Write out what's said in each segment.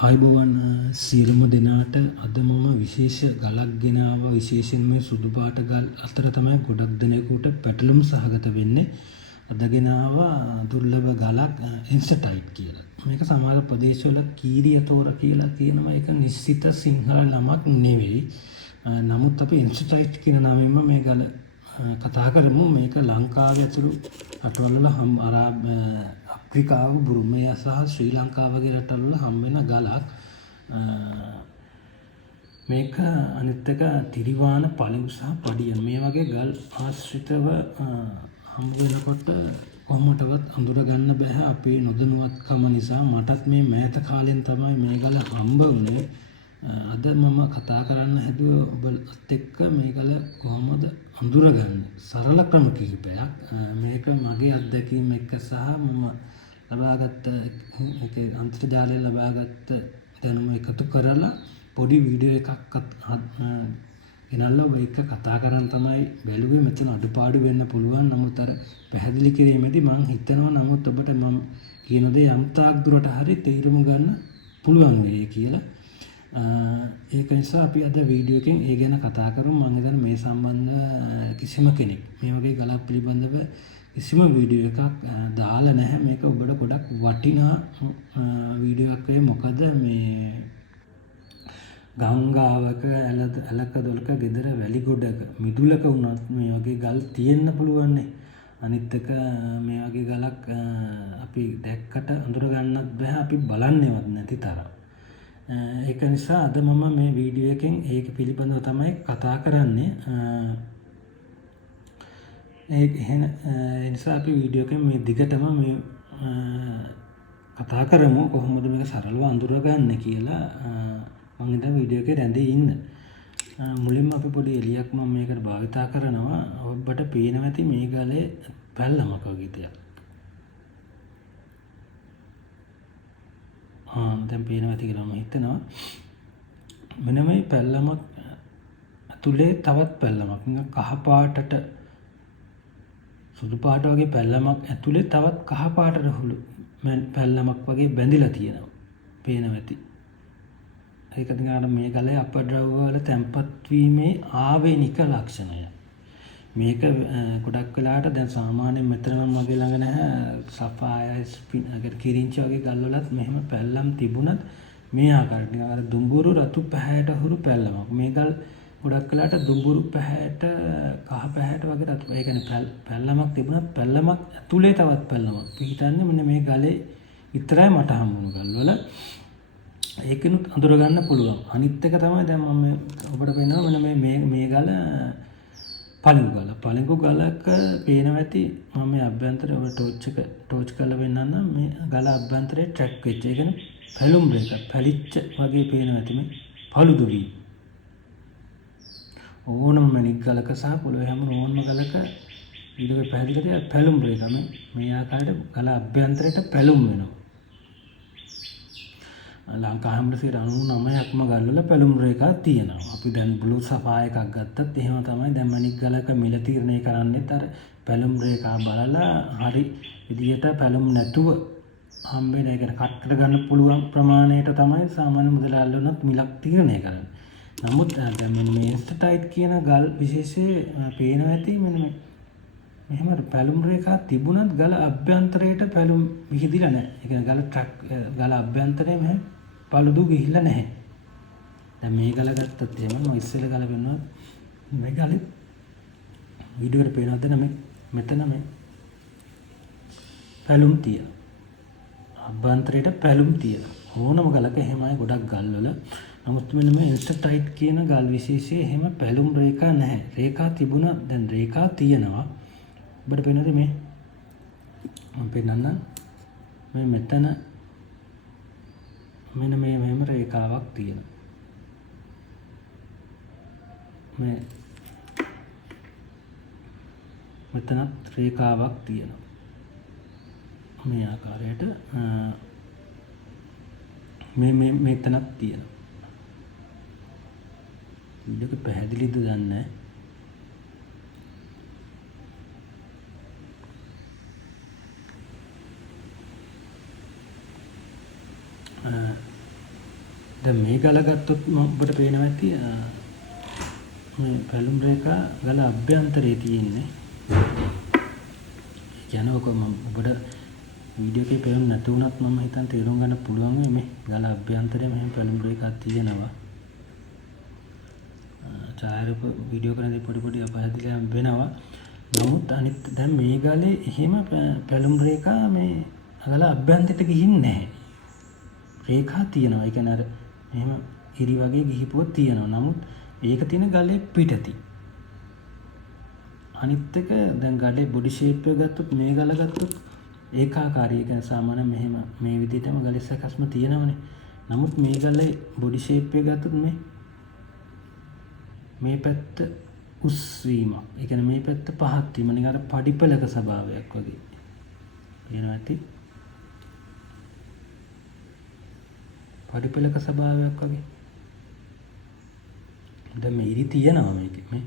ආයුබෝවන් සියලුම දෙනාට අද මම විශේෂ ගලක් ගෙනාව විශේෂයෙන් මේ සුදු පාට ගල් අතර තමයි ගොඩක් දෙනෙකුට පැටලුම් සහගත වෙන්නේ. අද ගෙනාව දුර්ලභ ගලක් ඉන්ස්ටටයිට් කියලා. මේක සමහර ප්‍රදේශවල කීරියතෝර කියලා කියනවා. ඒක නිශ්චිත සිංහල නමක් නෙවෙයි. නමුත් අපි ඉන්ස්ටටයිට් කියන නමින්ම මේ ගල කතා කරමු. මේක ලංකාවේ ඇතුළු රටවල අප්‍රිකාව බුරුමය සහ ශ්‍රී ලංකාව වගේ රටවල හම් වෙන ගලක්. මේක අනිත් එක තිරිවාන පළඟු සහ පඩිය මේ වගේ ගල් ආශ්‍රිතව හම් වෙනකොට කොහොමදවත් අඳුර ගන්න බෑ අපේ නොදැනුවත්කම නිසා. මටත් මේ මෑත කාලෙන් තමයි මේ ගල හම්බ වුණේ. අද මම කතා කරන්න හැදුවේ ඔබත් එක්ක මේ ගල කොහොමද අඳුරගන්නේ සරල ක්‍රම කිහිපයක්. මේක මගේ අත්දැකීම් එක්ක සහ මම ලබාගත් අන්තර්ජාලයෙන් ලබාගත් දැනුම එකතු කරලා පොඩි වීඩියෝ එකක් ගෙනල්ලා ඔබ එක්ක කතා කරන් තමයි බැලුවේ. මෙතන අඩුපාඩු වෙන්න පුළුවන්. නමුත් අර පැහැදිලි කිරීමේදී මම හිතනවා නමුත් ඔබට මම කියන දේ යම් තාක් දුරට හරි තේරුම් ගන්න පුළුවන් වෙයි කියලා. ඒක නිසා අපි අද වීඩියෝ එකෙන් ඒ ගැන කතා කරමු. මම හිතන්නේ මේ සම්බන්ධ කිසිම කෙනෙක් මේ වගේ ගලක් පිළිබඳව කිසිම වීඩියෝ එකක් දාලා නැහැ. මේක ඔබට ගොඩක් වටිනා වීඩියෝ එකක් වෙයි. මොකද මේ ගංගාවක ඇලක දොලක ගෙදර වැලි ගොඩක මිදුලක වුණත් මේ වගේ ගල් තියෙන්න පුළුවන් නේ. අනිත් එක මේ වගේ ගලක් අපි දැක්කට අඳුර ගන්නත් බෑ. අපි බලන්නේවත් නැති තරම්. ඒක නිසා අද මම මේ වීඩියෝ එකෙන් ඒක පිළිබඳව තමයි කතා කරන්නේ. ඒ නිසා අපි වීඩියෝ එකෙන් මේ දිගටම මේ කතා කරමු කොහොමද මේක සරලව අඳුරගන්නේ කියලා. මම හිතන වීඩියෝ එකේ රැඳී ඉන්න. මුලින්ම අපි පොඩි එළියක් මම මේකට භාවිතා කරනවා. ඔබට පේනවා ඇති මේ ගලේ පැල්ලමක් වගේ දෙයක්. දැන් පේනවා ඇති කියලා මම හිතනවා. මෙන්න මේ පැල්ලමක් ඇතුලේ තවත් පැල්ලමක් කහ පාටට සුදු පාට වගේ පැල්ලමක් ඇතුලේ තවත් කහ පාටට හුළු පැල්ලමක් වගේ බැඳිලා තියෙනවා. පේනවා ඇති. ඒක දිහාට මේ ගලේ අපද්‍රව්‍ය වල තැම්පත් වීමේ ආවේනික ලක්ෂණය. මේක ගොඩක් වෙලාවට දැන් සාමාන්‍යයෙන් මෙතන මගේ ළඟ නැහැ සෆායර් ස්පින් අගර කිරින්ච වගේ ගල් වලත් මෙහෙම පැල්ලම් තිබුණත් මේ ආකාරයට නිකන් අර දුඹුරු රතු පැහැයට හුරු පැල්ලමක්. මේ ගල් ගොඩක් වෙලාවට දුඹුරු පැහැයට කහ පැහැයට වගේ රතු ඒ කියන්නේ පැල්ලමක් තිබුණත් පැල්ලමක් ඇතුලේ තවත් පැල්ලමක් පිටින්නේ මෙන්න මේ ගලේ විතරයි මට හම්බුණු ගල් වල. ඒකිනුත් අඳුර ගන්න පුළුවන්. අනිත් එක තමයි දැන් මම ඔබට පෙන්නනවා මෙන්න මේ ගල පළඟු ගලක පේනවා ඇති. මම මේ අභ්‍යන්තරය ඔබ ටෝච් කරලා වෙන්නන්න මේ ගල අභ්‍යන්තරයේ ට්‍රැක් වෙච්ච. ඒ කියන්නේ පැලුම් බ්‍රේක් පැලිච්ච වගේ පේනවා ඇති මේ පළුදු වී. ඕනම මැණික් ගලක සහ පොළොවේ හැමෝම ඕනම ගලක ඊළඟ පැහැදිලි කරේ පැලුම් බ්‍රේක් මේ ආකාරයට ගල අභ්‍යන්තරයට පැලුම් වෙනවා. ලංකාවේ 99%ක්ම ගල්වල පැලුම් රේඛා තියෙනවා. අපි දැන් බ්ලූ සෆා එකක් ගත්තත් එහෙම තමයි. දැන් මැණික් ගලක මිල තීරණය කරන්නේත් අර පැලුම් රේඛා බලලා හරි විදියට පැලුම් නැතුව හම්බෙන එක කට්ටට ගන්න පුළුවන් ප්‍රමාණයට තමයි සාමාන්‍ය මුදලාල්ලුණත් මිලක් තීරණය කරන්නේ. නමුත් දැන් මේ ඉන්ස්ටටයිට් කියන ගල් විශේෂයේ පේනවා ඇති මෙන්න මෙහෙම පැලුම් රේඛා තිබුණත් ගල අභ්‍යන්තරයට පැලුම් විහිදිලා නැහැ. ඒ කියන්නේ ගල අභ්‍යන්තරයේ මෙහෙම පළුදු ගිහිල්ලා නැහැ. දැන් මේ ගල ගත්තත් එහෙම මම ඉස්සෙල්ලා ගල වෙනවා මේ ගලේ වීඩියෝ එකට පේනවද මෙතන මේ පැලුම් තියෙනවා. අභ්‍යන්තරයට පැලුම් තියෙනවා. ඕනම ගලක එහෙමයි ගොඩක් ගල්වල. නමුත් මෙන්න මේ ඉන්ස්ටටයිට් කියන ගල් විශේෂයේ එහෙම පැලුම් රේඛා නැහැ. රේඛා තිබුණා දැන් රේඛා තියෙනවා. ඔබට පේනවද මේ මම පෙන්නන්න මේ මෙතන මෙන්න මේ මෙහෙම රේඛාවක් තියෙනවා. මේ මෙතනත් රේඛාවක් තියෙනවා. මේ ආකාරයට මේ මෙතනත් තියෙනවා. මේක පැහැදිලිද දන්නේ දැන් මේ ගල ගත්තොත් ඔබට පේනවා ඇති මේ පැලුම් රේඛා ගල අභ්‍යන්තරයේ තියෙන්නේ. කියන්නේ ඔක ඔබට වීඩියෝ එකේ පේන්න නැති වුණත් මම හිතන් තේරුම් ගන්න පුළුවන් මේ ගල අභ්‍යන්තරයේ මෙහෙම පැලුම් රේඛා තියෙනවා. ඡායාරූප වීඩියෝ කරනදී පොඩි අපහසුතාවයන් වෙනවා. නමුත් අනිත් දැන් මේ ගලේ එහෙම පැලුම් රේඛා මේ ගල අභ්‍යන්තරයට ගිහින් නැහැ. රේඛා තියෙනවා. ඒ කියන්නේ අර මෙහෙම ඉරි වගේ ගිහිපුවක් තියෙනවා. නමුත් ඒක තියෙන ගලේ පිටති. අනිත් එක දැන් ගලේ බොඩි ෂේප් එක ගත්තොත් මේ ගල ගත්තොත් ඒකාකාරී. ඒ කියන්නේ සාමාන්‍ය මෙහෙම මේ විදිහටම ගලේ සකස්ම තියෙනවනේ. නමුත් මේ ගලේ බොඩි ෂේප් එක ගත්තොත් මේ පැත්ත උස් වීමක්. ඒ කියන්නේ මේ පැත්ත පහත් වීම නිකන් අර පඩිපලක ස්වභාවයක් වගේ. කියනවා ඇති. පඩිපලක ස්වභාවයක් වගේ. දැන් මේ ඉරි තියෙනවා මේකේ. මේ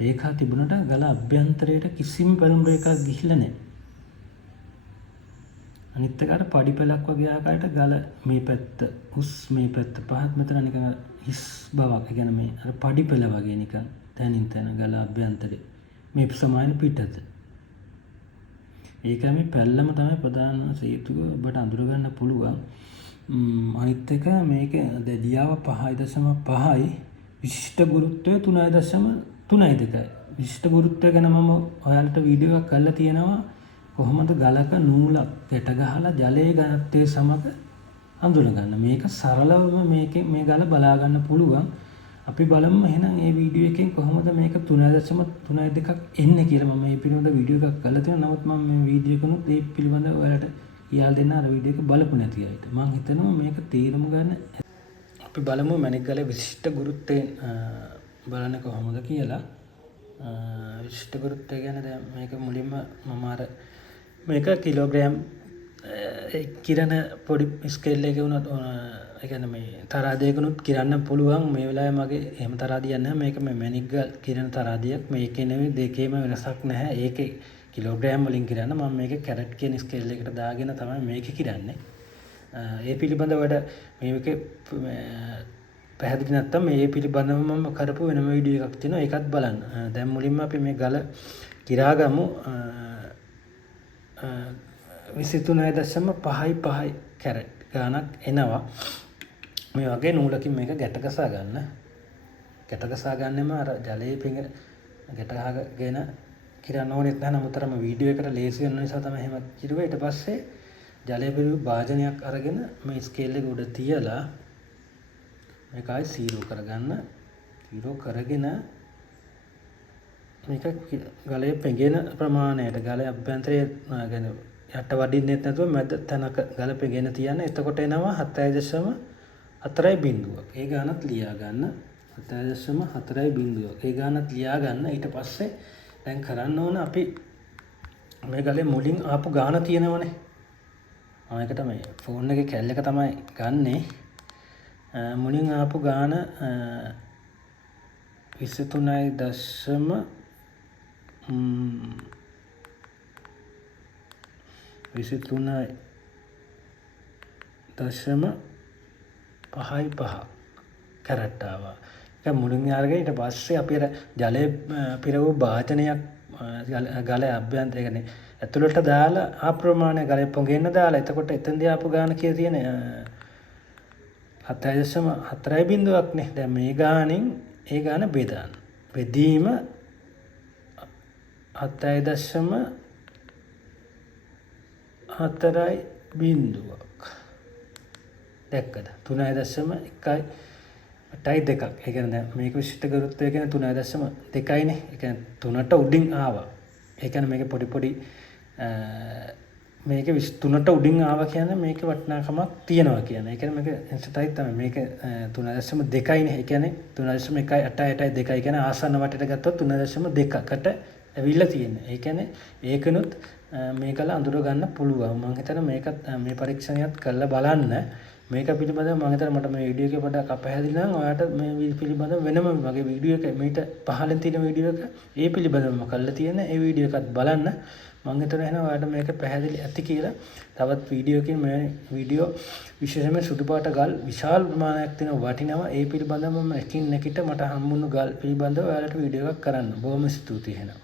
රේඛා තිබුණට ගල අභ්‍යන්තරයට කිසිම පැලුම් රේඛාවක් ගිහිල්ලා නැහැ. අනිත් එක අර පඩිපලක් වගේ ආකාරයට ගල මේ පැත්ත උස් මේ පැත්ත පහත් මෙතන නිකන් හිස් බවක්. ඒ කියන්නේ මේ අර පඩිපල වගේ නිකන් තනින් තන ගල අභ්‍යන්තරේ මේ සමාන පිටත. ඒකම පැල්ලම තමයි ප්‍රධාන හේතුව ඔබට අඳුර ගන්න පුළුවන්. අනිත් එක මේක දැඩියාව 5.5යි විශිෂ්ට ගුරුත්වය 3.32යි. විශිෂ්ට ගුරුත්වය ගැන මම ඔයාලට වීඩියෝ එකක් කරලා තියෙනවා. කොහොමද ගලක නූලක් ගැට ගහලා ජලයේ ඝනත්වයේ සමග අඳුන ගන්න. මේක සරලවම මේ ගල බලා ගන්න පුළුවන්. අපි බලමු එහෙනම් මේ වීඩියෝ එකෙන් කොහොමද මේක 3.32ක් එන්නේ කියලා. මම මේ පිළිබඳ වීඩියෝ එකක් කරලා තියෙනවා. නමුත් මම මේ වීඩියෝ එකනොත් මේ පිළිබඳව ඔයාලට කියලා දෙන්න අර වීඩියෝ එක බලපු නැති අයට. මම හිතනවා මේක තේරුම් ගන්න. අපි බලමු මැණික් ගලේ විශිෂ්ට ගුරුත්වයෙන් බලන්න කොහොමද කියලා. විශිෂ්ට ගුරුත්වය ගැන දැන් මේක මුලින්ම මම අර මේක කිලෝග්‍රෑම් කිරණ පොඩි ස්කේල් එකක වුණත් ඒ කියන්නේ මේ තරාදියකනුත් කිරන්න පුළුවන්. මේ වෙලාවේ මගේ එහෙම තරාදියක් නැහැ. මේක මේ මැණික් ගල් කිරණ තරාදියක්. මේකේ නෙවෙයි දෙකේම වෙනසක් නැහැ. ඒකේ කිලෝග්‍රෑම් වලින් කිරන්න මම මේක කැරට් කියන ස්කේල් එකට දාගෙන තමයි මේක කිරන්නේ. ඒ පිළිබඳව මේක පැහැදිලි නැත්තම් මේ පිළිබඳව මම කරපු වෙනම වීඩියෝ එකක් තියෙනවා. ඒකත් බලන්න. දැන් මුලින්ම අපි මේ ගල කිරාගමු. 23.5 කැරට් ගානක් එනවා. මේ වගේ නූලකින් මේක ගැට ගසා ගන්න. ගැට ගසා ගන්නෙම අර ජලයේ පිඟ ගැට ගහගෙන කිරන්න ඕනෙත් නැහැ. නමුත් අර වීඩියෝ එකට ලේසි වෙන නිසා තමයි එහෙම කිරුවේ. ඊට පස්සේ ජලය පිරුණු භාජනයක් අරගෙන මේ ස්කේල් එක උඩ තියලා මේක ආයි 0 කරගන්න. 0 කරගෙන මේක ගලේ පෙඟෙන ප්‍රමාණයට ගලේ අභ්‍යන්තරයේ يعني යට වඩින්නෙත් නැතුව මැද තැනක ගල පෙඟෙන තියන්න. එතකොට එනවා 7.4 බිඳුවක්. ඒ ගානත් ලියා ගන්න. 7.4 බිඳුවක්. ඒ ගානත් ලියා ගන්න. ඊට පස්සේ දැන් කරන්න ඕන අපි මේ ගලේ මුලින් ආපු ගාන තියෙනවනේ. ඒකට මේ ෆෝන් එකේ කැල් එක තමයි ගන්නෙ. මුලින් ආපු ගාන 23.5 කැරට් ආවා. ඒක මුලින් යාරගෙන ඊට පස්සේ අපි අර ජලයේ පිරවූ භාජනයක් ගලේ අභ්‍යන්තරය කියන්නේ ඇතුළට දාලා ආප්‍රමාණය ගලේ පොඟෙන්න දාලා එතකොට එතෙන්දී ආපු ගාන කියලා තියෙන 7.4 බිඳුවක් නේ. දැන් මේ ගානෙන් ඒ ගාන බෙදන්න. බෙදීම 7.4 බිඳුවක්. දැක්කද? 3.1යි 2ක්. ඒ කියන්නේ දැන් මේක විශිෂ්ට ගුරුත්වය කියන්නේ 3.2යිනේ. ඒ කියන්නේ 3ට උඩින් ආවා. ඒ කියන්නේ මේක පොඩි මේක 3ට උඩින් ආවා කියන්නේ මේක වටිනාකමක් තියනවා කියන්නේ. ඒ කියන්නේ මේක ඉන්ස්ටයිල් තමයි. මේක 3.2යිනේ. ඒ කියන්නේ 3.1 කියන්නේ ආසන්න වටේට ගත්තොත් 3.2කට ඇවිල්ලා තියෙන්නේ. ඒ කියන්නේ ඒකනොත් මේකල අඳුර ගන්න පුළුවන්. මම හිතනවා මේකත් මේ පරීක්ෂණයත් කරලා බලන්න. මේක පිළිබඳව මම හිතනවා මට මේ වීඩියෝ එක පොඩ්ඩක් අපහැදිලි නම් ඔයාලට මේ පිළිබඳව වෙනම වගේ වීඩියෝ එක මීට පහලින් තියෙන වීඩියෝ එක ඒ පිළිබඳවම කරලා තියෙන ඒ වීඩියෝ එකත් බලන්න. මම හිතනවා එහෙනම් ඔයාලට මේක පැහැදිලි ඇති කියලා. තවත් වීඩියෝ එකකින් මේ වීඩියෝ විශේෂයෙන්ම සුදු පාට ගල් විශාල ප්‍රමාණයක් තියෙන වටිනවා. ඒ පිළිබඳව මම එකින් එකට මට හම්බුණු ගල් පිළිබඳව ඔයාලට වීඩියෝ එකක් කරන්න. බොහොම ස්තුතියි එහෙනම්.